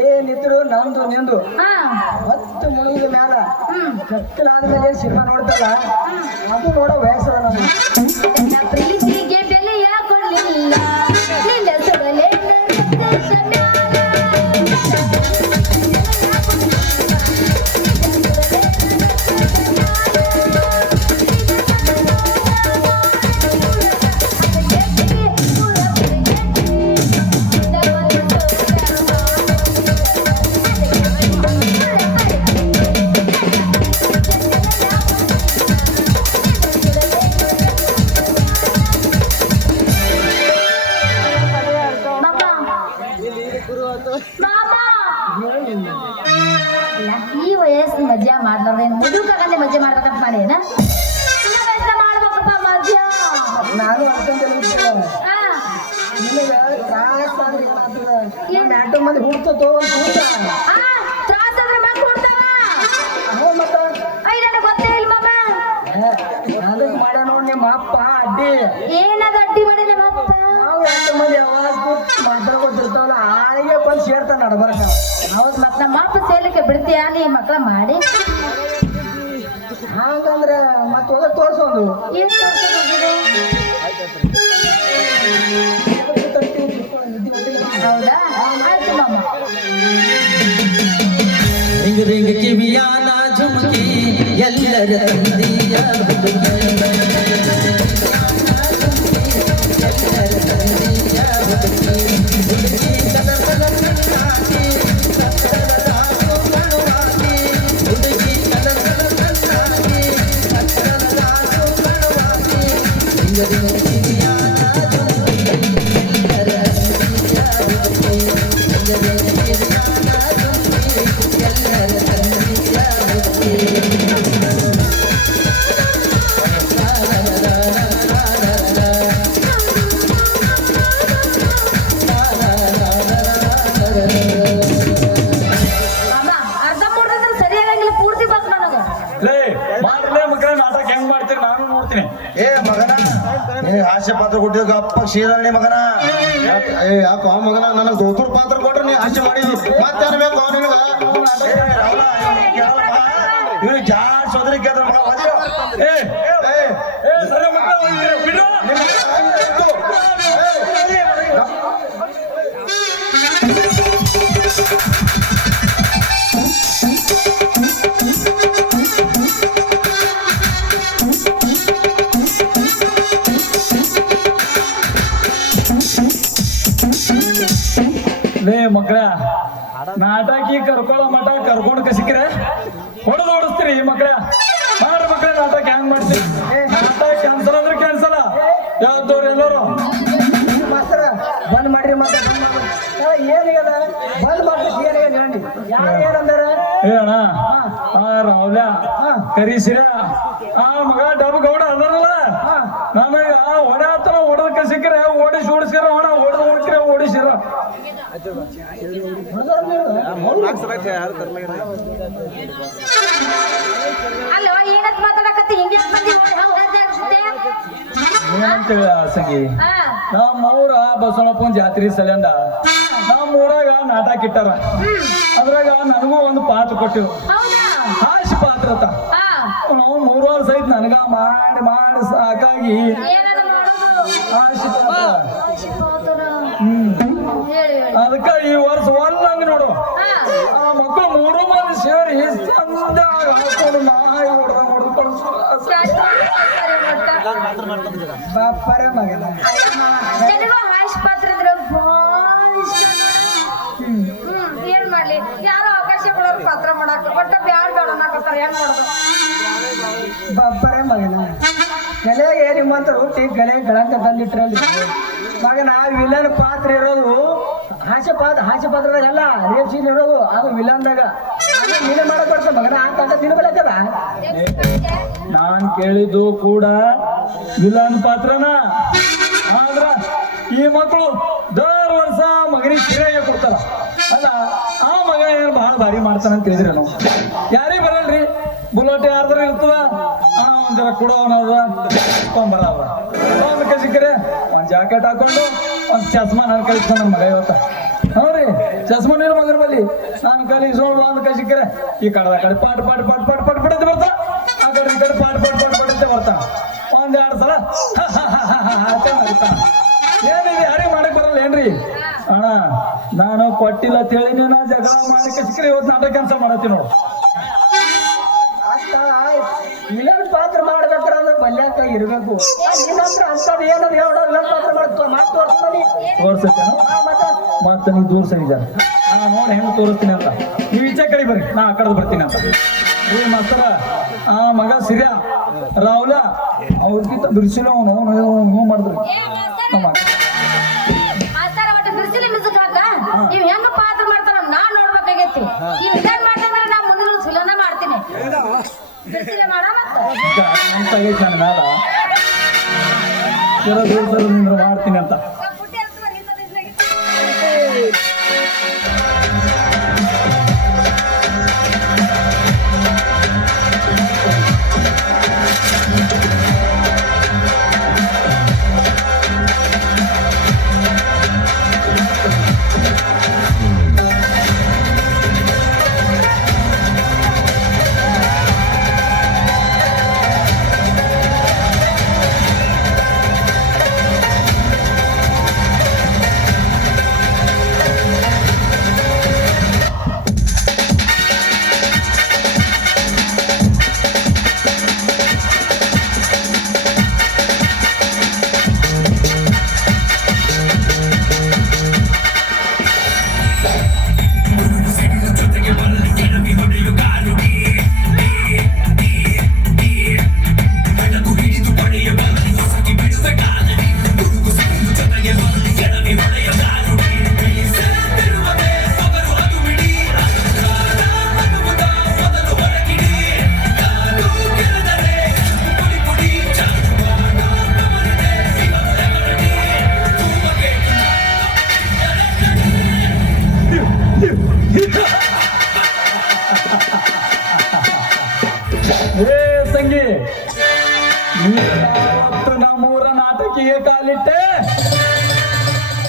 ಏನಿದ್ರು ನಂದು ನಿಂದು ಹೊತ್ತು ಮುಳುಗಿದ ಮ್ಯಾಲ ಕತ್ತಲಾದ್ಮೇಲೆ ಸಿನಿಮಾ ನೋಡ್ತಲ್ಲ ಅದು ನೋಡೋ ವಯಸ್ಸದ ನಮ್ಮ ಪ್ರೀತಿಗೆ ಬೆಲೆ ಕೊಡ್ಲಿಲ್ಲ ನಿನ್ನ ಸೊಗಲೆ ಈ ವಯಸ್ಸು ಮಜಾ ಮಾಡ್ಲಾರ್ದೇನು ಮುದುಕಾಗಂದೆ ಮಜಾ ಮಾಡ್ಬೇಕಂತ ಮಾಡೇನ ಮಾಡ್ಬೇಕಪ್ಪ ಮಜಾ ನಾನು ನಾಟಕ ಮಂದಿ ಹುಡ್ತೋ ತ್ರಾಸಾದ್ರೆ ಮಕ್ಕಳು ಗೊತ್ತೇ ಇಲ್ಲ ಅದಕ್ಕೆ ಮಾಡ ನೋಡಿ ನಿಮ್ಮ ಅಪ್ಪ ಅಡ್ಡಿ ಏನದು ಅಡ್ಡಿ ಮಾಡಿ ನಮ್ಮ ಅಪ್ಪ ನಾವು ಎಷ್ಟು ಮಂದಿ ಯಾವಾಗ ಮಾತಾಡ್ಕೊತಿರ್ತಾವಲ್ಲ ಆಳಿಗೆ ಬಂದು ಸೇರ್ತಾನೆ ನಡ್ಬರ್ಕ ಹೌದು ಮತ್ ನಮ್ಮ ಅಪ್ಪ ಸೇರ್ಲಿಕ್ಕೆ ಬಿಡ್ತೀಯಾ ನೀ ಮಕ್ಕಳ ಮಾಡಿ ಹಾಗಂದ್ರೆ ಮತ್ತೆ ಹೋಗ ತೋರ್ಸೊಂದು ಏನ್ ಹೌದಾ ಆಯ್ತು ಮಾಮ ರಿಂಗ್ ರಿಂಗ್ ಕಿವಿಯಾನ ಝುಮಕಿ ಎಲ್ಲರ ತಂದಿಯ ಹಾಸ್ಯ ಪಾತ್ರ ಕೊಟ್ಟಿದ್ದ ಅಪ್ಪ ಶ್ರೀಧರಣಿ ಮಗನ ಯಾಕೋ ಮಗನ ನನಗೆ ದೋತೂರ್ ಪಾತ್ರ ಕೊಟ್ರೆ ನೀ ಹಾಸ್ಯ ಮಾಡಿದ್ವಿ ಮತ್ತೆ ಬೇಕು ನಿನಗ ಇವ್ ಜಾಡ್ ಸೋದರಿ ಕೇಳಿದ್ರ ಮಗ ಲೇ ಮಕ್ಕಳ ನಾಟಕಿ ಕರ್ಕೊಳ್ಳೋ ಮಠ ಕರ್ಕೊಂಡು ಕಸಿಕ್ರೆ ಹೊಡೆದು ಓಡಿಸ್ತೀರಿ ಮಕ್ಕಳ ಮಾಡ್ರಿ ಮಕ್ಕಳ ನಾಟಕ ಹೆಂಗ್ ಮಾಡ್ತೀರಿ ನಾಟಕ ಕ್ಯಾನ್ಸಲ್ ಅಂದ್ರೆ ಕ್ಯಾನ್ಸಲ್ ಯಾವ್ದವ್ರು ಎಲ್ಲರೂ ಮಾಸ್ತರ ಬಂದ್ ಮಾಡ್ರಿ ಮಾತ್ರ ಏನಿಗದ ಬಂದ್ ಮಾಡ್ಬೇಕು ಏನಿಗೆ ಹೇಳಿ ಯಾರು ಏನಂದಾರ ಏಣ ರಾವ್ಲ ಕರೀಸಿರ ಆ ಮಗ ಡಬ್ ಗೌಡ ಅದರಲ್ಲ ನನಗ ಹೊಡೆ ಹತ್ರ ಹೊಡೆದ ಕಸಿಕ್ರೆ ಓಡಿಸಿರ ಹೊಣ ಹೊಡೆದು ಓಡಿಸ್ರೆ ಓಡಿಸಿರ ಅಲ್ವಾ ಏನಂತ ಮಾತಾಡಕತ್ತಿ ಹಿಂಗೆ ಏನಂತೇಳಿ ಸಂಗಿ ನಮ್ಮ ಊರ ಬಸವಣ್ಣಪ್ಪನ ಜಾತ್ರೆ ಸಲಿಂದ ನಮ್ಮ ಊರಾಗ ನಾಟಕ ಇಟ್ಟಾರ ಅದ್ರಾಗ ನನಗೂ ಒಂದು ಪಾತ್ರ ಕೊಟ್ಟಿರು ಹಾಸ್ಯ ಪಾತ್ರ ಅಂತ ನಾವು 3 ವರ್ಷ ಸಹಿತ ನನಗ ಮಾಡಿ ಮಾಡಿ ಸಾಕಾಗಿ ಹಾಸ್ಯ ಪಾತ್ರ ಅದಕ್ಕ ಈ ವರ್ಷ ಒಂದಂಗ ನೋಡು ಆ ಮಕ್ಕಳು 3 ಮಂದಿ ಸೇರಿ ಚಂದ ಹಾಕೊಂಡು ನಾಯಿ ಹೊಡೆದು ಬಾಪರ ಮಗನ ಏನ್ ಮಾಡ್ಲಿ ಯಾರೋ ಅವಕಾಶ ಕೊಡೋರು ಪಾತ್ರ ಮಾಡಾಕ ಒಟ್ಟ ಬ್ಯಾಡ್ ಬೇಡ ಅನ್ನಕತ್ತಾರ ಏನ್ ಮಾಡೋದು ಬಾಪರ ಮಗನ ಗಲೆಗೆ ನಿಮ್ಮಂತ ಹುಟ್ಟಿ ಗಲೆ ಗಳಂತ ತಂದಿಟ್ರಲ್ಲಿ ಮಗನ ವಿಲನ್ ಪಾತ್ರ ಇರೋದು ಹಾಸ್ಯ ಪಾತ್ರದಾಗ ಅಲ್ಲ ರೇಪ್ ಸೀನ್ ಇರೋದು ಅದು ವಿಲನ್ದಾಗ ನೀನೇ ಮಾಡಕ್ ಬರ್ತ ಮಗನ ಅಂತ ನಿನ್ನ ಬಲತ್ತದ ನಾನ್ ಕೇಳಿದ್ದು ಕೂಡ ವಿಲನ್ ಪಾತ್ರನ ಆದ್ರ ಈ ಮಕ್ಕಳು ದರ್ ವರ್ಷ ಮಗನಿಗೆ ಕಿರಾಯ ಕೊಡ್ತಾರ ಅಲ್ಲ ಆ ಮಗ ಏನ್ ಬಹಳ ಭಾರಿ ಮಾಡ್ತಾನ ಅಂತ ಹೇಳಿದ್ರಿ ನಾವು ಯಾರಿಗೆ ಬರಲ್ರಿ ಬುಲೆಟ್ ಯಾರ್ದ್ರ ಇರ್ತದ ಒಂದರ ಕೊಡೋನದ ತೊಂಬರವ ಸಿಕ್ಕರೆ ಒಂದ್ ಜಾಕೆಟ್ ಹಾಕೊಂಡು ಒಂದ್ ಚಸ್ಮಾ ನಾನು ಕಳಿಸ್ತಾನ ನಮ್ಮ ಮಗ ಇವತ್ತ ನೋಡ್ರಿ ಚಸ್ಮ ನೀನು ಮಗನ ಬಲ್ಲಿ ನಾನು ಕಲಿ ಸೋಳು ಅಂದ ಕೈ ಸಿಕ್ಕರೆ ಈ ಕಡೆ ಪಾಟ್ ಪಾಟ್ ಪಾಟ್ ಪಾಟ್ ಪಾಟ್ ಪಡತ್ತೆ ಬರ್ತಾ ಆ ಕಡೆ ಈ ಕಡೆ ಪಾಟ್ ಪಾಟ್ ಪಾಟ್ ಪಡತ್ತೆ ಬರ್ತಾ ಒಂದೆರಡು ಸಲ ಏನಿದೆ ಯಾರಿಗೆ ಮಾಡಕ್ ಬರಲ್ಲ ಏನ್ರಿ ಅಣ್ಣ ನಾನು ಕೊಟ್ಟಿಲ್ಲ ತಿಳಿನಿ ನಾ ಜಗಳ ಮಾಡಕ್ಕೆ ಸಿಕ್ಕರೆ ಇವತ್ತು ನಾಟಕ ಕೆಲಸ ಮಾಡತ್ತೀನಿ ನೋಡು ವಿಲನ್ ಪಾತ್ರ ಮಾಡ್ಬೇಕ್ರಂದ್ರೆ ಬಲ್ಯಾಕ ಇರ್ಬೇಕು ನೀನಂದ್ರೆ ಅಂತದ್ ಏನದು ಹೇಳೋ ವಿಲನ್ ಪಾತ್ರ ಮಾಡಿ ತೋರಿಸ್ತೀನಿ ತೋರ್ಸತ್ತೇನು ಮತ್ತೆ ನೀವು ದೂರ ಸರಿದ್ದಾರೆ ನಾ ನೋಡಿ ಹೆಂಗ್ ತೋರಿಸ್ತೀನಿ ಅಂತ ನೀವು ಈಚೆ ಕಡೆ ಬರ್ರಿ ನಾ ಆ ಕಡೆ ಬರ್ತೀನಿ ಅಂತ ಏ ಮಾಸ್ತರ ಆ ಮಗ ಸಿರಿಯ ರಾಹುಲ ಅವ್ರಿಗಿಂತ ಬಿರ್ಸಿಲ್ಲ ಅವನು ಮಾಡಿದ್ರಿ ಮಾಸ್ತರ ಒಟ್ಟು ಬಿರ್ಸಿಲಿ ಮ್ಯೂಸಿಕ್ ಹಾಕ ಇವ್ ಹೆಂಗ ಪಾತ್ರ ಮಾಡ್ತಾರ ನಾನ್ ನೋಡ್ಬೇಕಾಗೈತಿ ಇವ್ ಇದನ್ ಮಾಡ್ತಂದ್ರೆ ನಾ ಮುಂದಿನ ಸುಲನ ಮಾಡ್ತೀನಿ ಬಿರ್ಸಿಲೆ ಮಾಡ ಅಂತ ಆಗೈತೆ ನನ್ನ ಮ್ಯಾಲ ಕೆಲ ದೂರ ಮಾಡ್ತೀನಿ ಅಂತ ಏ ತಂಗಿ ನೀವತ್ತು ನಮ್ಮೂರ ನಾಟಕಿಗೆ ಕಾಲಿಟ್ಟೆ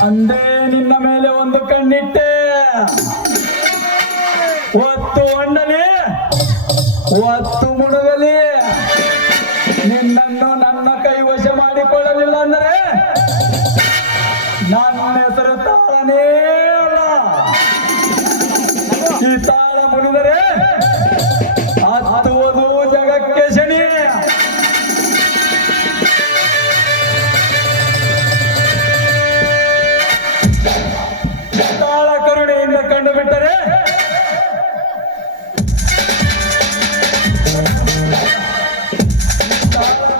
ಅಂದೇ ನಿನ್ನ ಮೇಲೆ ಒಂದು ಕಣ್ಣಿಟ್ಟೆ ಒತ್ತು ಒಂಡಲಿ ಒತ್ತು ಮುಡುಗಲಿ ನಿನ್ನನ್ನು ನನ್ನ ಕೈವಶ ಮಾಡಿಕೊಳ್ಳಲಿಲ್ಲ ಅಂದರೆ ನನ್ನ ಹೆಸರು ತಾಳನೇ ಅಲ್ಲ ಈ ತಾಳ ಮುಡಿದರೆ ಹತ್ತುವುದು ಜಗಕ್ಕೆ ಶನಿ ತಾಳ ಕರುಣೆಯಿಂದ ಕಂಡು ಬಿಟ್ಟರೆ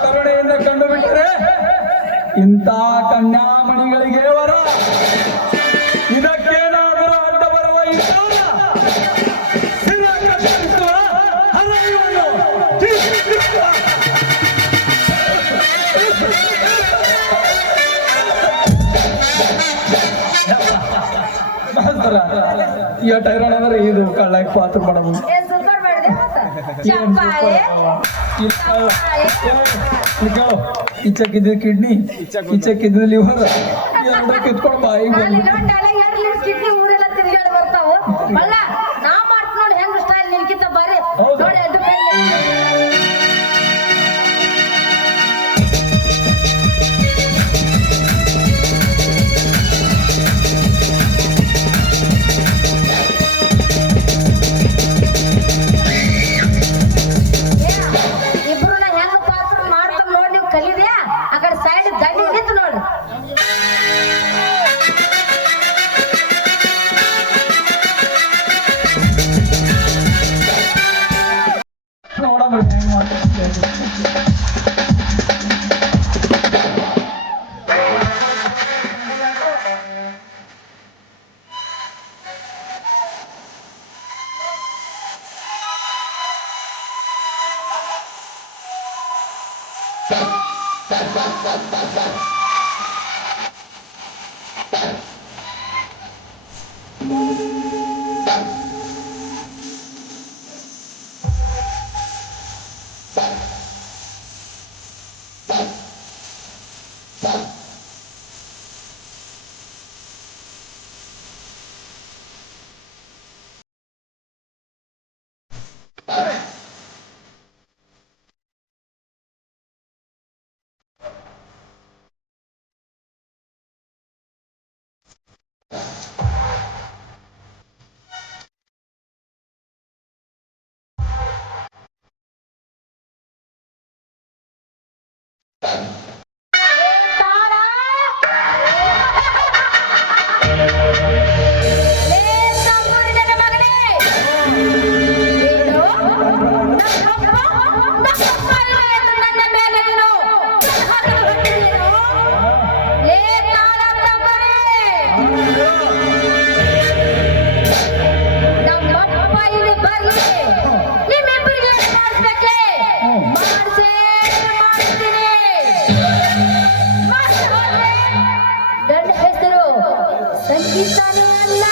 ಕರುಣೆಯಿಂದ ಕಂಡು ಬಿಟ್ಟರೆ ಇಂಥ ಕನ್ಯಾಮಣಿಗಳಿಗೆ ವರ ಇದಕ್ಕೇನಾದರೂ ಅಡ್ಡ ಬರುವ ಇಂಥವರ ಎಷ್ಟು ಹೈರಾಣ ಅಂದ್ರೆ ಇದು ಕಳ್ಳಾಗಿ ಪಾತ್ರ ಮಾಡಬಹುದು ಸೂಪರ್ ಮಾಡಿದೆ ಚಪ್ಪಾಳೆ ಇಚ್ಚಕ್ಕಿದ್ದು ಕಿಡ್ನಿ ಇಚ್ಚಕ್ಕಿದ್ದು ಲಿವರ್ ಎರಡು ಕಿತ್ಕೊಂಡು ಬಾಯಿಗೆ ಕಿಡ್ನಿ ಊರೆಲ್ಲ ತಿರುಗಾಡಿ ಬರ್ತಾವ ಅಲ್ಲ ನಾ ಮಾಡ್ತ ನೋಡಿ ಹೆಂಗ್ ಸ್ಟೈಲ್ ನಿನ್ಕಿಂತ ಬಾರಿ ಹೌದು. ನೋಡಿ ಅದು ಇಬ್ರು ನಾ ಹೆಂಗ್ ಪಾತ್ರ ಮಾಡ್ತಾರ ನೋಡಿ ನೀವು ಕಲೀದ್ಯಾ ಆ ಕಡೆ ಸೈಡ್ ದಂಡಿ ನಿಂತು ನೋಡು ನೋಡೋಣ ಹೆಂಗ್ ಮಾಡ್ತಾರೆ ನನ್ನ ಹೆಸರು ಸಂಗೀತಾನೇ ಅಲ್ಲ.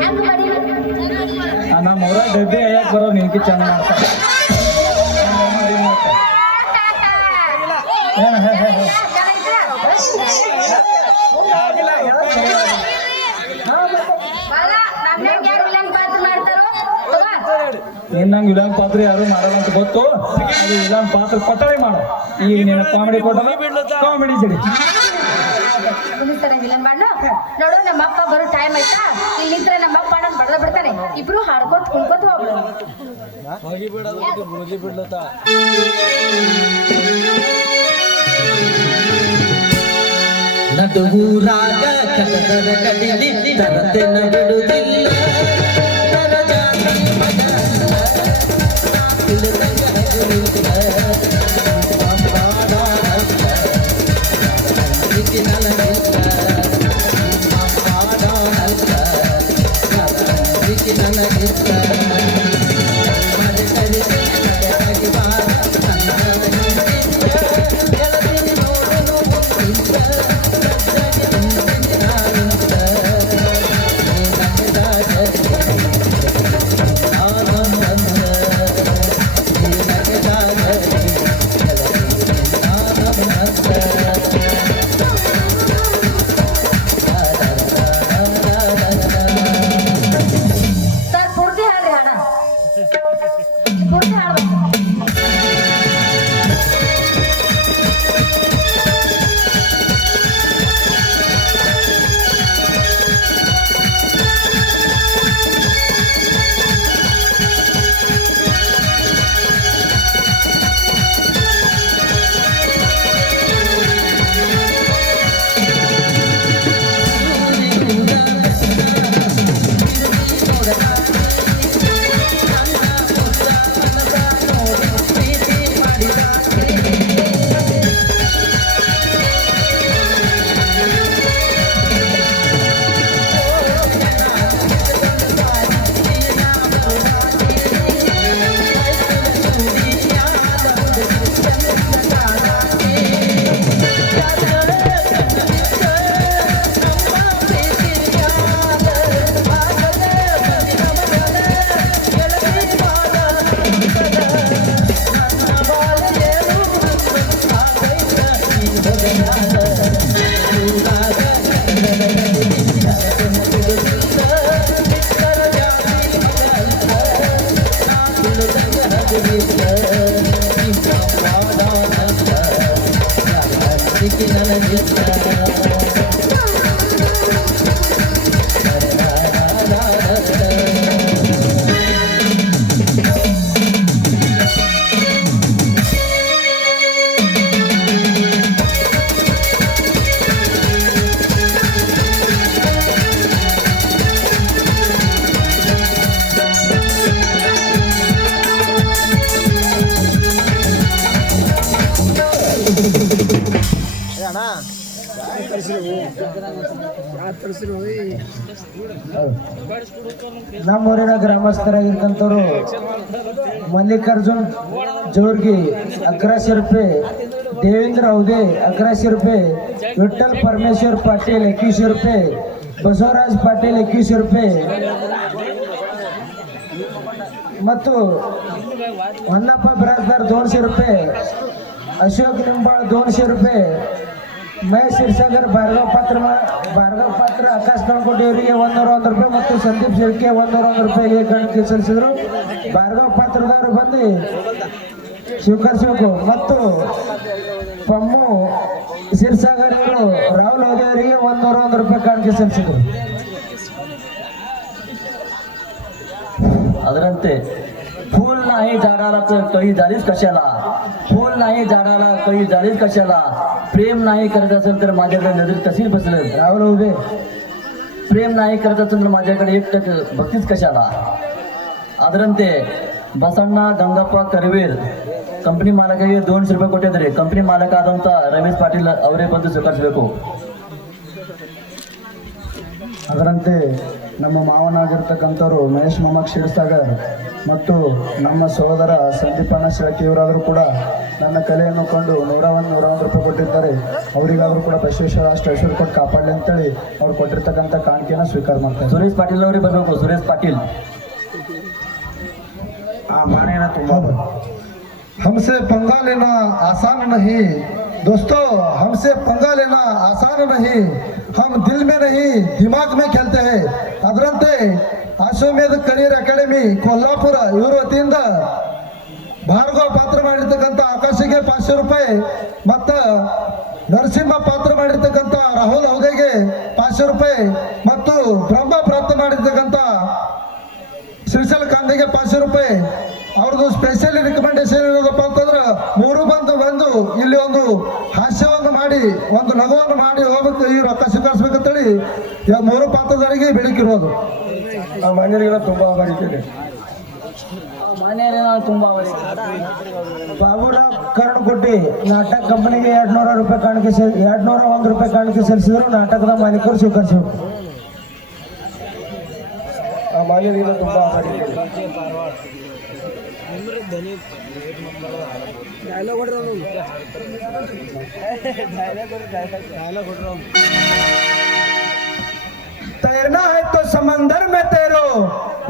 ಹೆಂಗ್ ಮಾಡಿಲ್ಲ? ನಮ್ಮ ಊರ ಡಬ್ಬಿ ಅಯ್ಯಕ್ ಬರೋ ನಿನ್ಕಿ ಚೆನ್ನಾಗಿ ಮಾಡ್ತಾರೆ. ನಿನ್ನಂಗೆ ವಿಲನ್ ಪಾತ್ರ ಯಾರು ಮಾಡಲ್ಲ ಅಂತ ಗೊತ್ತು. ಅದು ವಿಲನ್ ಪಾತ್ರ ಕೊಟ್ಟರೆ ಮಾಡು. ಈಗ ನೀನು ಕಾಮಿಡಿ ಕೊಟ್ಟ ಕಾಮಿಡಿ ಜಡಿ ವಿಲನ್ ಮಾಡು. ನೋಡು ನಮ್ಮ ಅಪ್ಪ ಬರೋ ಟೈಮ್ ಆಯ್ತಾ, ಇಲ್ಲಿಂದ್ರೆ ನಮ್ಮ ಅಪ್ಪ ನಾನು ಬಡದ ಬಿಡ್ತಾನೆ. ಇಬ್ರು ಹಾಡ್ಕೋತ ಕುಣ್ಕೋತ ಹೋಗ್ಬಿಡು. ನಡುವೂರಾಗ ಕಡದರ ಕಡಿಲಿ ತರತೆನ ಬಿಡುವುದಿಲ್ಲ. ನರ ಜಾತಿ ಮಗನ ನಾ ತಿಳಿದಂಗ ಹಗುರಿಲ್ಲ. ಸರ್ ಪೂರ್ತಿ ಹಾಡ್ರಿ ಹಾಡ, ಪೂರ್ತಿ ಹಾಡ್ಬೇಕು. ನಮ್ಮೂರಿನ ಗ್ರಾಮಸ್ಥರಾಗಿರ್ತಂಥವ್ರು ಮಲ್ಲಿಕಾರ್ಜುನ್ ಜೋರ್ಗಿ 1100 ರೂಪಾಯಿ, ದೇವೇಂದ್ರ ಹೌದೆ 1100 ರೂಪಾಯಿ, ವಿಠ್ಠಲ್ ಪರಮೇಶ್ವರ್ ಪಾಟೀಲ್ 2100 ರೂಪಾಯಿ, ಬಸವರಾಜ್ ಪಾಟೀಲ್ 2100 ರೂಪಾಯಿ ಮತ್ತು ಹೊನ್ನಪ್ಪ ಬಿರಾಜ್ದಾರ್ 200 ರೂಪಾಯಿ, ಅಶೋಕ್ ನಿಂಬಾಳ್ 200 ರೂಪಾಯಿ, ಮಹೇಶ್ ಸಿರ್ಸಾಗರ್ ಭಾರ್ಗವ್ ಪಾತ್ರ ಆಕಾಶ್ ಕಳ್ಕೋಟಿ ಅವರಿಗೆ 101 ರೂಪಾಯಿ ಮತ್ತು ಸಂದೀಪ್ ಶಿರ್ಕೆ 101 ರೂಪಾಯಿಗೆ ಕಾಣಿಕೆ ಸಲ್ಲಿಸಿದ್ರು. ಭಾರ್ಗವ್ ಪಾತ್ರದವರು ಬಂದು ಸ್ವೀಕರಿಸಬೇಕು ಮತ್ತು ಪಮ್ಮು ಸಿರ್ಸಾಗರ್ ಇವರು ರಾಹುಲ್ ಹೋದೆ ಅವರಿಗೆ 101 ರೂಪಾಯಿ ಕಾಣಿಕೆ ಸಲ್ಲಿಸಿದ್ರು. ಅದರಂತೆ ಫುಲ್ नाही झाडाला तर कळी झालीच कशाला, फूल नाही झाडाला कळी झालीच कशाला, प्रेम नाही करत असेल तर माझ्याकडे नजर कशी बसलं, राहुल उभे प्रेम नाही करत असेल तर माझ्याकडे एकटक भक्तीच कशाला. ಅದರಂತೆ ಬಸಣ್ಣ ಗಂಗಪ್ಪ ಕರಿವೇರ್ ಕಂಪನಿ ಮಾಲಕರಿಗೆ 200 ರೂಪಾಯಿ ಕೊಟ್ಟಿದ್ದಾರೆ. ಕಂಪನಿ ಮಾಲಕ ಆದಂತ ರಮೇಶ್ ಪಾಟೀಲ್ ಅವರೇ ಬಂದು ಸ್ವೀಕರಿಸಬೇಕು. ಅದರಂತೆ ನಮ್ಮ ಮಾವನಾಗಿರ್ತಕ್ಕಂಥವ್ರು ಮಹೇಶ್ ಮೊಮ್ಮಕ್ ಶಿರಸಾಗರ್ ಮತ್ತು ನಮ್ಮ ಸಹೋದರ ಸಂದೀಪಣ್ಣ ಶಿಳಕಿ ಇವರಾದರೂ ಕೂಡ ನನ್ನ ಕಲೆಯನ್ನು ಕೊಂಡು 101 ರೂಪಾಯಿ ಕೊಟ್ಟಿದ್ದಾರೆ. ಅವರಿಗಾದರೂ ಕೂಡ ಬಸವೇಶ್ವರ ಅಷ್ಟು ಐಶ್ವರ್ಯ ಕೊಟ್ಟು ಕಾಪಾಡಲಿ ಅಂತೇಳಿ ಅವ್ರು ಕೊಟ್ಟಿರ್ತಕ್ಕಂಥ ಕಾಣಿಕೆಯನ್ನು ಸ್ವೀಕಾರ ಮಾಡ್ತಾರೆ. ಸುರೇಶ್ ಪಾಟೀಲ್ ಅವರೇ ಬರಬೇಕು. ಸುರೇಶ್ ಪಾಟೀಲ್ ಮಾನೇನ ತುಂಬಾ हमसे पंगा लेना आसान नहीं दोस्तों, हमसे पंगा लेना आसान नहीं, हम दिल में नहीं दिमाग में खेलते हैं. ಅದರಂತೆ ಅಶ್ವಮೇಧ ಕರಿಯರ್ ಅಕಾಡೆಮಿ ಕೊಲ್ಲಾಪುರ ಇವರ ವತಿಯಿಂದ ಭಾರ್ಗವ ಪಾತ್ರ ಮಾಡಿರ್ತಕ್ಕಂಥ ಆಕಾಶಿಗೆ 500 ರೂಪಾಯಿ ಮತ್ತು ನರಸಿಂಹ ಪಾತ್ರ ಮಾಡಿರ್ತಕ್ಕಂಥ ರಾಹುಲ್ ಅವಧೆಗೆ 500 ರೂಪಾಯಿ ಮತ್ತು ಬ್ರಹ್ಮ ಪ್ರಾಪ್ತ ಮಾಡಿರ್ತಕ್ಕಂಥ ಶ್ರೀಶೈಲ ಕಾಂದಿಗೆ 500 ರೂಪಾಯಿ. ಅವ್ರದ್ದು ಸ್ಪೆಷಲ್ ರಿಕಮೆಂಡೇಶನ್ ಏನಪ್ಪ ಅಂತಂದ್ರೆ ಮೂರು ಬಂದು ಇಲ್ಲಿ ಒಂದು ಹಾಸ್ಯವನ್ನು ಮಾಡಿ ಒಂದು ನಗುವನ್ನು ಮಾಡಿ ಹೋಗ್ಬೇಕು, ಈ ರೊಕ್ಕ ಸ್ವೀಕರಿಸ್ಬೇಕಂತೇಳಿ ಮೂರು ಪಾತ್ರಧಾರಿಗೆ ಬೆಳಕಿರೋದು. ಆ ಮನೆಯವರಿಗೆಲ್ಲ ತುಂಬ ಬರೀತೇನೆ. ಮನೆಯಲ್ಲಿ ನಾನು ತುಂಬಾ ಬಾಬುರಾವ್ ಕರ್ಣಗುಡ್ಡಿ ನಾಟಕ ಕಂಪನಿಗೆ 200 ರೂಪಾಯಿ ಕಾಣಿಕೆ 201 ರೂಪಾಯಿ ಕಾಣಿಕೆ ಸಲ್ಲಿಸಿದ್ರು ನಾಟಕದ ಮಾಲೀಕರು ಸ್ವೀಕರಿಸಬೇಕು. ಆ ಮನೆಯವರಿಗೆಲ್ಲ ತುಂಬ ಬರೀತೇನೆ. तैरना है तो समंदर में तैरो,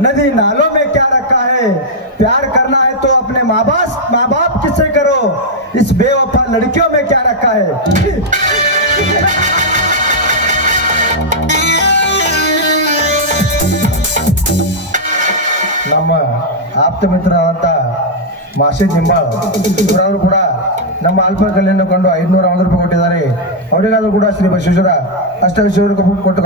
नदी नालों में क्या रखा है, प्यार करना है तो अपने माँ बाप किससे करो, इस बेवफा लड़कियों में क्या रखा है. ನಮ್ಮ ಆಪ್ತ ಮಿತ್ರರಾದಂಥ ಮಾಸಿ ಜಿಂಬಾಳ್ ಇವರಾದ್ರು ಕೂಡ ನಮ್ಮ ಅಲ್ಪ ಕಲ್ಯಾಣ ಕೊಂಡು 501 ರೂಪಾಯಿ ಕೊಟ್ಟಿದ್ದಾರೆ. ಅವರಿಗಾದ್ರೂ ಕೂಡ ಶ್ರೀ ಬಸವೇಶ್ವರ ಅಷ್ಟೈಶ್ವರ್ಯ ಕೊಟ್ಟು